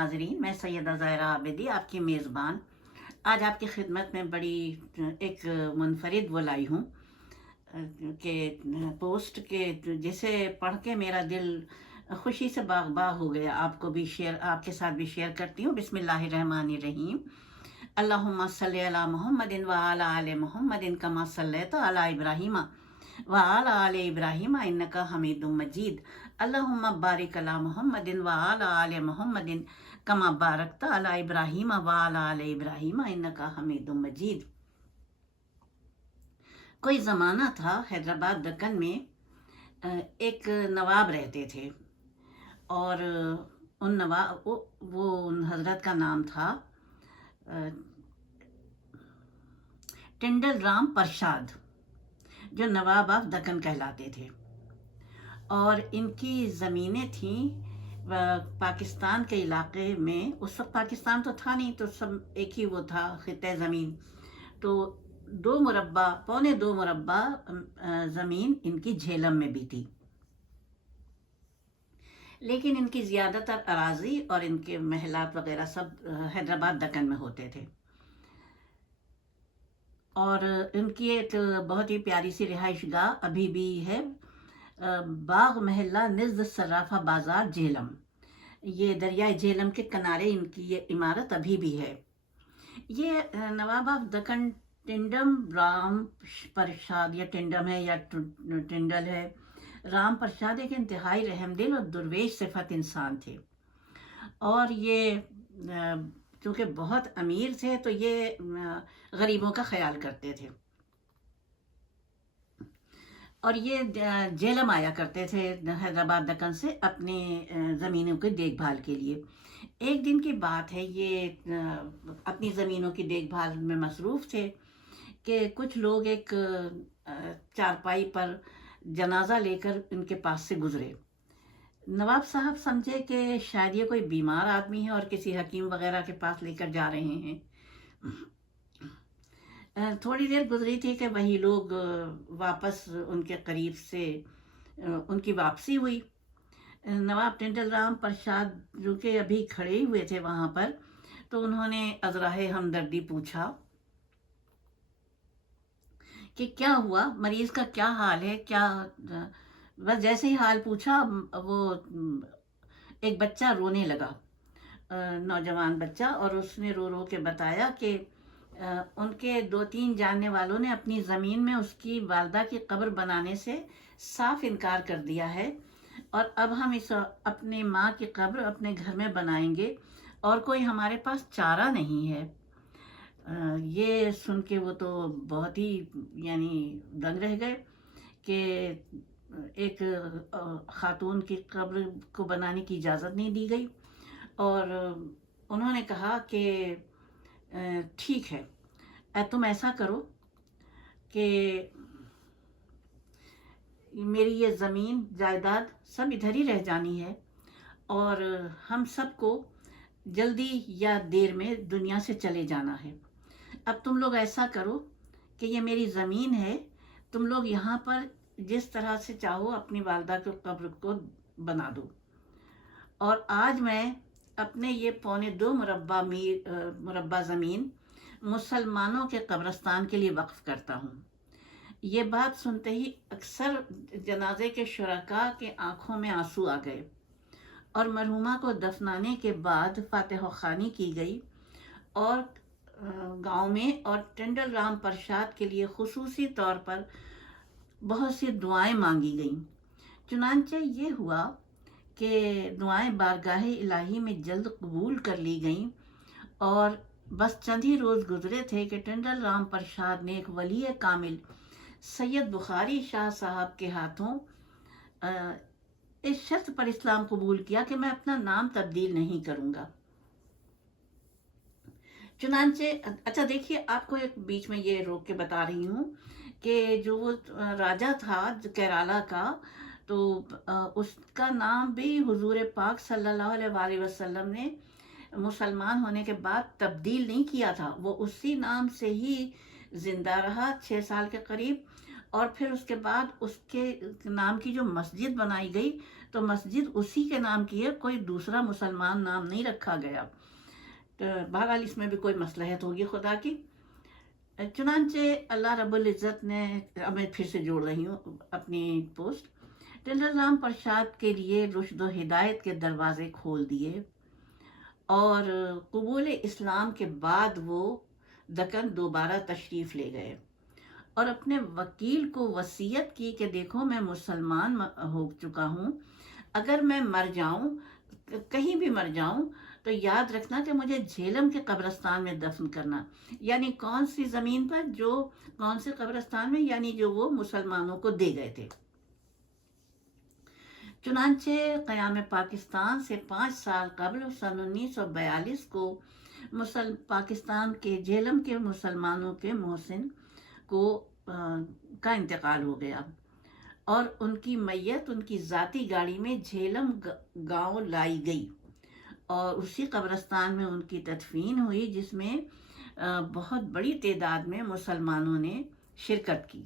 ناظرین، میں سیدہ ظاہرہ عابدی آپ کی میزبان۔ آج آپ کی خدمت میں بڑی ایک منفرد وہ لائی ہوں، کہ پوسٹ کے جسے پڑھ کے میرا دل خوشی سے باغ باغ ہو گیا۔ آپ کو بھی شیئر، آپ کے ساتھ بھی شیئر کرتی ہوں۔ بسم اللہ الرحمن الرحیم۔ اللہم صلی علی محمد و علی آل محمد کما صلیت علی ابراہیم و علی آل ابراہیم، انکا حمید مجید۔ اللہم بارک علی محمد و علی آل محمد کما بارکت علی ابراہیم و علی ابراہیم، انکا حمید مجید۔ کوئی زمانہ تھا حیدرآباد دکن میں ایک نواب رہتے تھے۔ اور ان نواب وہ ان حضرت کا نام تھا ٹنڈل رام پرشاد، جو نواب آف دکن کہلاتے تھے۔ اور ان کی زمینیں تھیں پاکستان کے علاقے میں، اس وقت پاکستان تو تھا نہیں، تو سب ایک ہی وہ تھا، خطۂ زمین۔ تو دو مربع، پونے دو مربع زمین ان کی جھیلم میں بھی تھی۔ لیکن ان کی زیادہ تر اراضی اور ان کے محلات وغیرہ سب حیدرآباد دکن میں ہوتے تھے۔ اور ان کی ایک بہت ہی پیاری سی رہائش گاہ ابھی بھی ہے۔ باغ محلہ نزد صرافہ بازار جہلم یہ دریائے جہلم کے کنارے ان کی یہ عمارت ابھی بھی ہے۔ یہ نواب آف دکن ٹنڈم، رام پرشاد یا ٹنڈم ہے یا ٹنڈل ہے۔ رام پرشاد ایک انتہائی رحم دل اور درویش صفت انسان تھے۔ اور یہ چونکہ بہت امیر تھے تو یہ غریبوں کا خیال کرتے تھے۔ اور یہ جیلم آیا کرتے تھے حیدرآباد دکن سے اپنے زمینوں کی دیکھ بھال کے لیے۔ ایک دن کی بات ہے، یہ اپنی زمینوں کی دیکھ بھال میں مصروف تھے کہ کچھ لوگ ایک چارپائی پر جنازہ لے کر ان کے پاس سے گزرے۔ نواب صاحب سمجھے کہ شاید یہ کوئی بیمار آدمی ہے اور کسی حکیم وغیرہ کے پاس لے کر جا رہے ہیں۔ تھوڑی دیر گزری تھی کہ وہی لوگ واپس ان کے قریب سے ان کی واپسی ہوئی۔ نواب ٹنڈل رام پرشاد جو کہ ابھی کھڑے ہوئے تھے وہاں پر، تو انہوں نے ازراہ ہمدردی پوچھا کہ کیا ہوا؟ مریض کا کیا حال ہے؟ کیا بس جیسے ہی حال پوچھا، وہ ایک بچہ رونے لگا۔ نوجوان بچہ، اور اس نے رو رو کے بتایا کہ ان کے دو تین جاننے والوں نے اپنی زمین میں اس کی والدہ کی قبر بنانے سے صاف انکار کر دیا ہے۔ اور اب ہم اس اپنے ماں کی قبر اپنے گھر میں بنائیں گے اور کوئی ہمارے پاس چارہ نہیں ہے۔ یہ سن کے وہ تو بہت ہی یعنی دنگ رہ گئے کہ ایک خاتون کی قبر کو بنانے کی اجازت نہیں دی گئی۔ اور انہوں نے کہا کہ ٹھیک ہے۔ تم ایسا کرو کہ میری یہ زمین، جائیداد سب ادھر ہی رہ جانی ہے اور ہم سب کو جلدی یا دیر میں دنیا سے چلے جانا ہے۔ اب تم لوگ ایسا کرو کہ یہ میری زمین ہے، تم لوگ یہاں پر جس طرح سے چاہو اپنی والدہ کے قبر کو بنا دو۔ اور آج میں اپنے یہ پونے دو مربع میر مربع زمین مسلمانوں کے قبرستان کے لیے وقف کرتا ہوں۔ یہ بات سنتے ہی اکثر جنازے کے شرکاء کے آنکھوں میں آنسو آ گئے اور مرحومہ کو دفنانے کے بعد فاتح و خانی کی گئی اور گاؤں میں اور ٹنڈل رام پرشاد کے لیے خصوصی طور پر بہت سی دعائیں مانگی گئیں۔ چنانچہ یہ ہوا کہ دعائیں بارگاہ الہی میں جلد قبول کر لی گئیں اور بس چند ہی روز گزرے تھے کہ ٹنڈل رام پرشاد نے ایک ولی کامل سید بخاری شاہ صاحب کے ہاتھوں اس شرط پر اسلام قبول کیا کہ میں اپنا نام تبدیل نہیں کروں گا۔ چنانچہ اچھا دیکھیے، آپ کو ایک بیچ میں یہ روک کے بتا رہی ہوں کہ جو وہ راجہ تھا کیرالہ کا تو اس کا نام بھی حضور پاک صلی اللہ علیہ وآلہ وسلم نے مسلمان ہونے کے بعد تبدیل نہیں کیا تھا۔ وہ اسی نام سے ہی زندہ رہا چھ سال کے قریب۔ اور پھر اس کے بعد اس کے نام کی جو مسجد بنائی گئی، تو مسجد اسی کے نام کی ہے، کوئی دوسرا مسلمان نام نہیں رکھا گیا۔ تو بہرحال اس میں بھی کوئی مصلحت ہوگی خدا کی۔ چنانچہ اللہ رب العزت نے اب میں پھر سے جوڑ رہی ہوں اپنی پوسٹ۔ ٹیلر رام پرشاد کے لیے رشد و ہدایت کے دروازے کھول دیے اور قبول اسلام کے بعد وہ دکن دوبارہ تشریف لے گئے اور اپنے وکیل کو وصیت کی کہ دیکھو میں مسلمان ہو چکا ہوں، اگر میں مر جاؤں، کہیں بھی مر جاؤں، تو یاد رکھنا کہ مجھے جھیلم کے قبرستان میں دفن کرنا یعنی کون سی زمین پر جو، کون سے قبرستان میں یعنی جو وہ مسلمانوں کو دے گئے تھے۔ چنانچہ قیام پاکستان سے پانچ سال قبل سن انیس سو بیالیس کو مسل، پاکستان کے جھیلم کے مسلمانوں کے محسن کو کا انتقال ہو گیا۔ اور ان کی میت، ان کی ذاتی گاڑی میں جھیلم گاؤں لائی گئی۔ اور اسی قبرستان میں ان کی تدفین ہوئی، جس میں بہت بڑی تعداد میں مسلمانوں نے شرکت کی۔